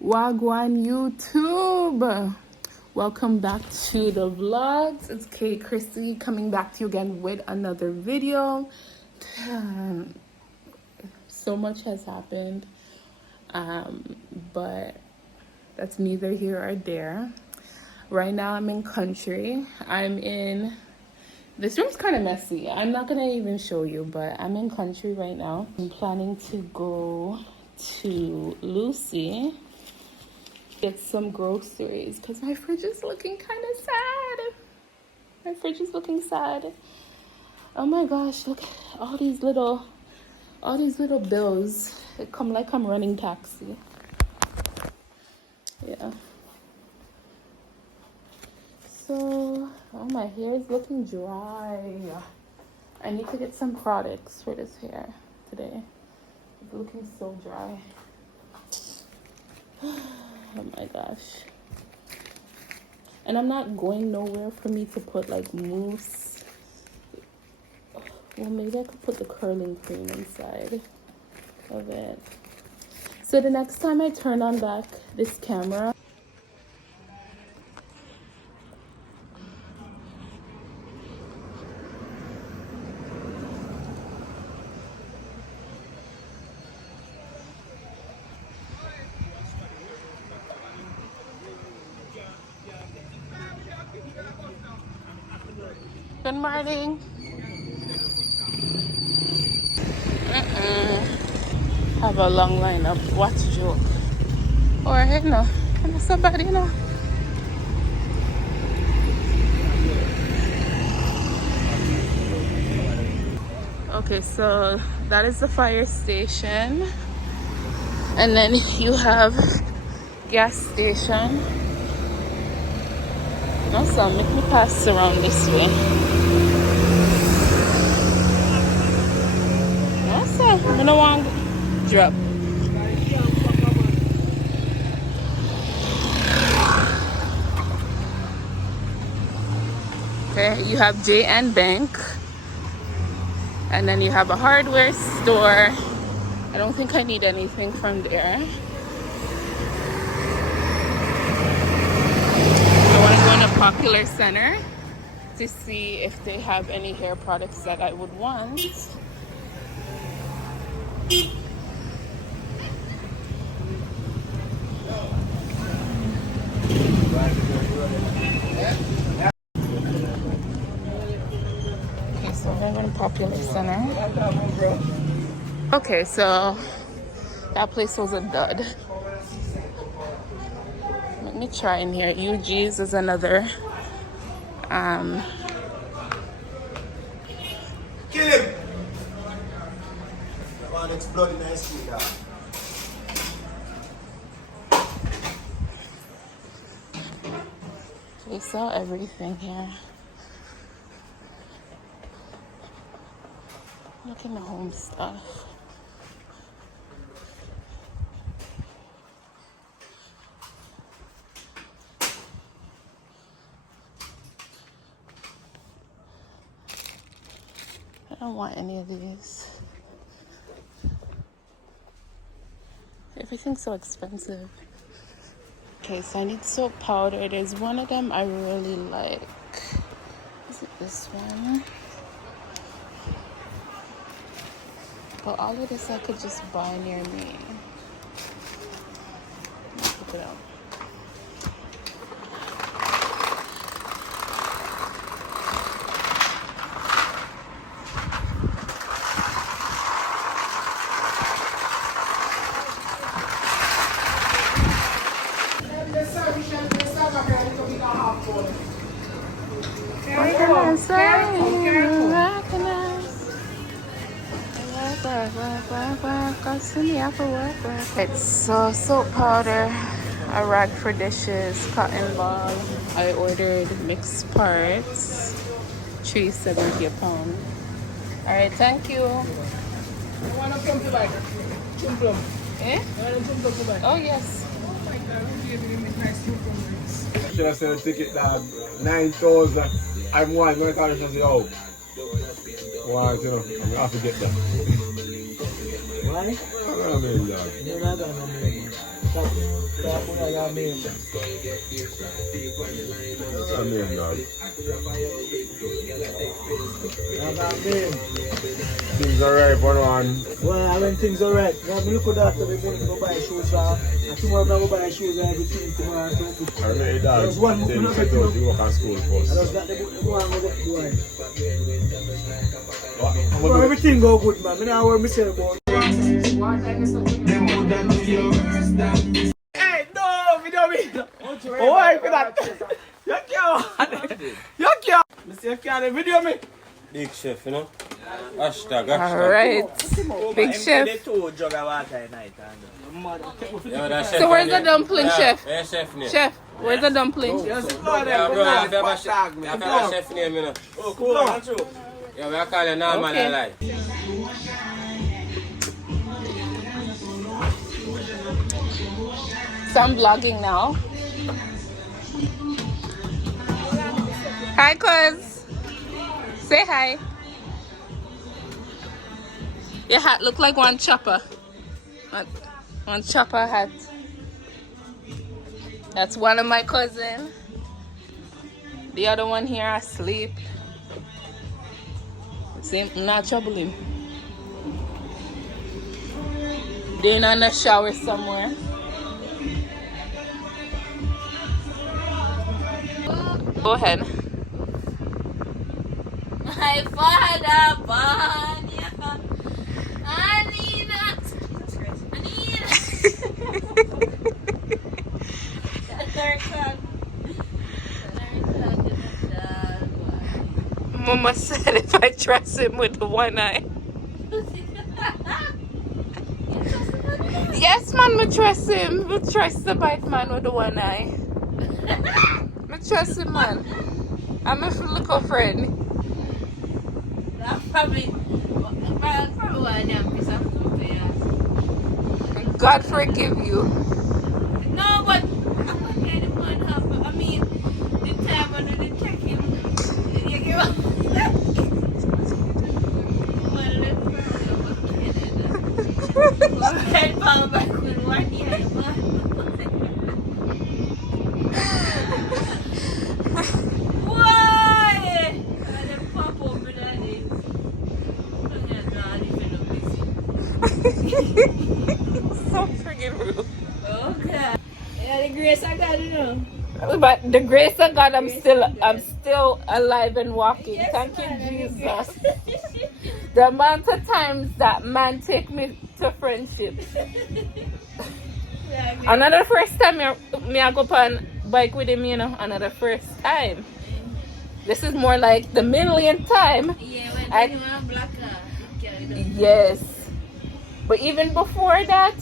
Wagwan YouTube, welcome back to the vlogs. It's Krisey coming back to you again with another video. So much has happened, but that's neither here or there. Right now I'm in country. This room's kind of messy. I'm not gonna even show you, but I'm in country right now. I'm planning to go to Lucy, get some groceries because my fridge is looking kind of sad. My fridge is looking sad. Oh my gosh, look at all these little bills. They come like I'm running taxi. Yeah. So, oh, my hair is looking dry. I need to get some products for this hair today. It's looking so dry. Oh my gosh. And I'm not going nowhere for me to put like mousse. Well, maybe I could put the curling cream inside of it. So the next time I turn on back this camera, good morning. Have a long line of what joke. Or you know, somebody you know. Okay, so that is the fire station. And then you have gas station. No, so make me pass around this way. No, sir, I don't want to drop. Okay, you have JN Bank. And then you have a hardware store. I don't think I need anything from there. I want to go in a Popular Center to see if they have any hair products that I would want. Okay, so we're going to Popular Center. Okay, so that place was a dud. Let me try in here. UG's is another. Kill him! Man, it's bloody nice to me, They sell everything here. Look at the home stuff. I don't want any of these. Everything's so expensive. Okay, so I need soap powder. There's one of them I really like. Is it this one? But all of this I could just buy near me. Let's look it out. It's soap powder, a rag for dishes, cotton ball. I ordered mixed parts, $3.70 a pound. All right, thank you. Eh? Oh yes. Should have said the ticket dog 9,000. I'm one. My car says, yo. Why, you know, I'm going to have to get that. Why? I mean, dog. You're not gonna make it. Stop putting that name. I mean, dog. Things are right, one. Well, when things are right, now me look at that every morning to go buy shoes and tomorrow I'm going to buy shoes and everything tomorrow. I really, dog. There's one book Then not set get out to work on school first. I just got the book to go and go get boy. What? Well, everything go good, man. I know what I say about hey, no, video me. Oh, why for that? You can't. You can't. You can't video me. Big chef, you know? Hashtag. Alright. Big chef. Two jug of water at night. So where's the dumpling, chef? Yeah, chef name. Chef, where's the dumpling? Yes, Yeah, bro, I have a chef name, you know? Oh, cool. Yeah, we are calling normal Okay. alive. So I'm vlogging now. Hi, cuz. Say hi. Your hat look like one chopper. One chopper hat. That's one of my cousin. The other one here asleep. See, I'm not troubling him. They're in the shower somewhere. Go ahead. My father, Banya. Anina. Mama said if I trust him with the one eye. Yes, man, I trust him. I trust the bike man with the one eye. I trust him, man. I'm a little friend. Probably why I'm pissed off to God forgive you. no, but I'm not getting the one half. I mean, the time when they check him, you give up. Head power back with one year. Why? Them pop up with that is. So freaking rude. Okay. Yeah, the grace I got to know. But the grace of God, I'm still alive and walking. Yes, Thank man, you, Jesus. The amount of times that man take me to friendship. Yeah, I mean, Another first time me I go on bike with him, you know, another first time. This is more like the millionth time. yeah, when I- you want black carry them. Yes. But even before that,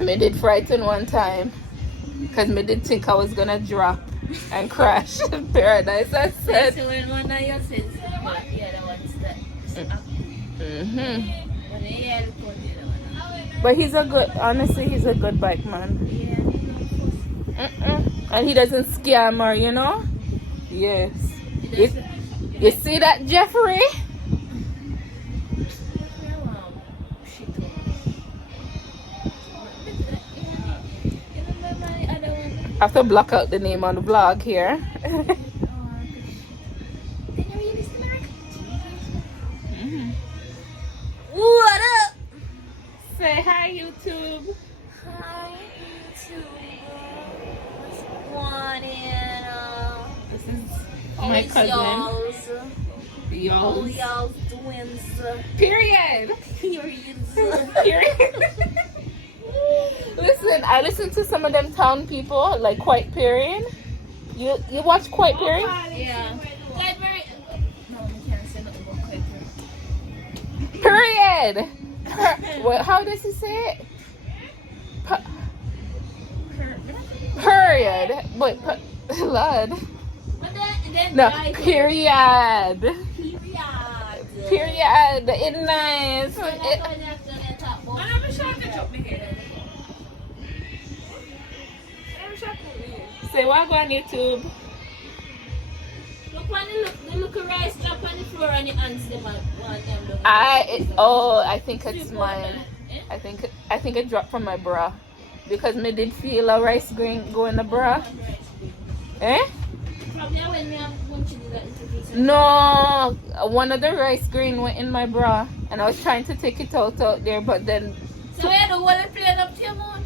me did frighten one time. Because me did think I was going to drop and crash in paradise. I said. So when one of your says, but the other one's that. Mm-hmm. When you hear the code, the other one. But honestly, he's a good bike man. Yeah, And he doesn't scam her, you know? Yes. You see that, Jeffrey? I have to block out the name on the vlog here. What up? Say hi, YouTube. Hi, YouTube. What's going on? This is my cousin. All Y'all. y'all's twins. Period. Periods. Period. Listen, I listen to some of them town people, like Quite Period. You watch Quite Period? Yeah. Like very. No, I can't say nothing about Quite Period. Well, how does he say it? Period. But Lord. But then No, I- period. Period. Period. It's nice. Say what go on YouTube? Look when the look rice drop on the floor and the ants them one them look. I think it's mine. I think it dropped from my bra. Because me did feel a rice grain go in the bra. Eh? Probably when me have one to do that. No, one of the rice grain went in my bra, and I was trying to take it out there, but then. So you don't want to play it up to your mouth?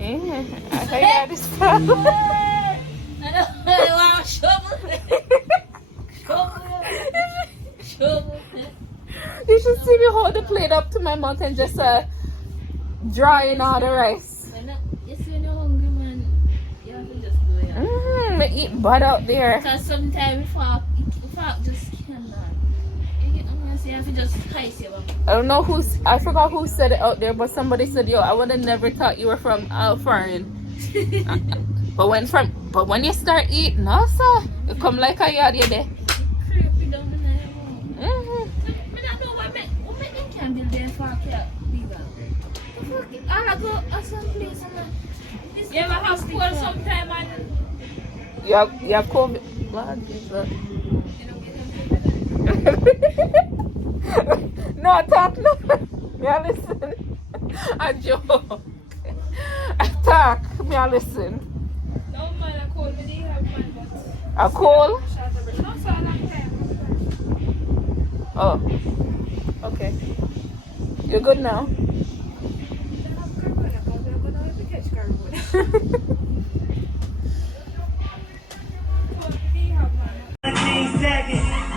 Yeah, I heard this stuff. I don't want to shovel. Shovel. You should see me hold the plate up to my mouth and just drying all the rice. Yes, when you're hungry, man, you have to just do it. I eat bad out there. Because sometimes if I just cannot. You have to just ice your mouth. I don't know I forgot who said it out there, but somebody said, yo, I would have never thought you were from foreign. But when you start eating, no, sir, you come like a yard, you there. Creepy down the night. I don't know what make them can build their farm bigger. I go at some place and you ever have school sometime and You have COVID. What is that? No, talk no. Me listen. I joke. I talk. Me listen. no man, I call me, they have man, but A cold? not for a long time. Oh. Okay. You're good now?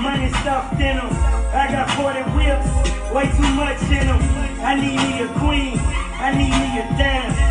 Money stuffed in them. I got 40 whips, way too much in them. I need me a queen, I need me a dime.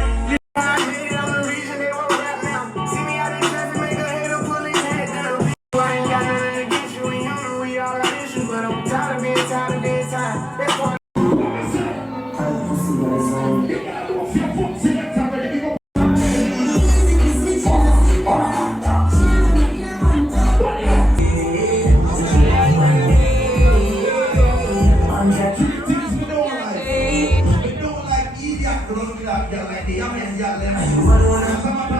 Like idiot, like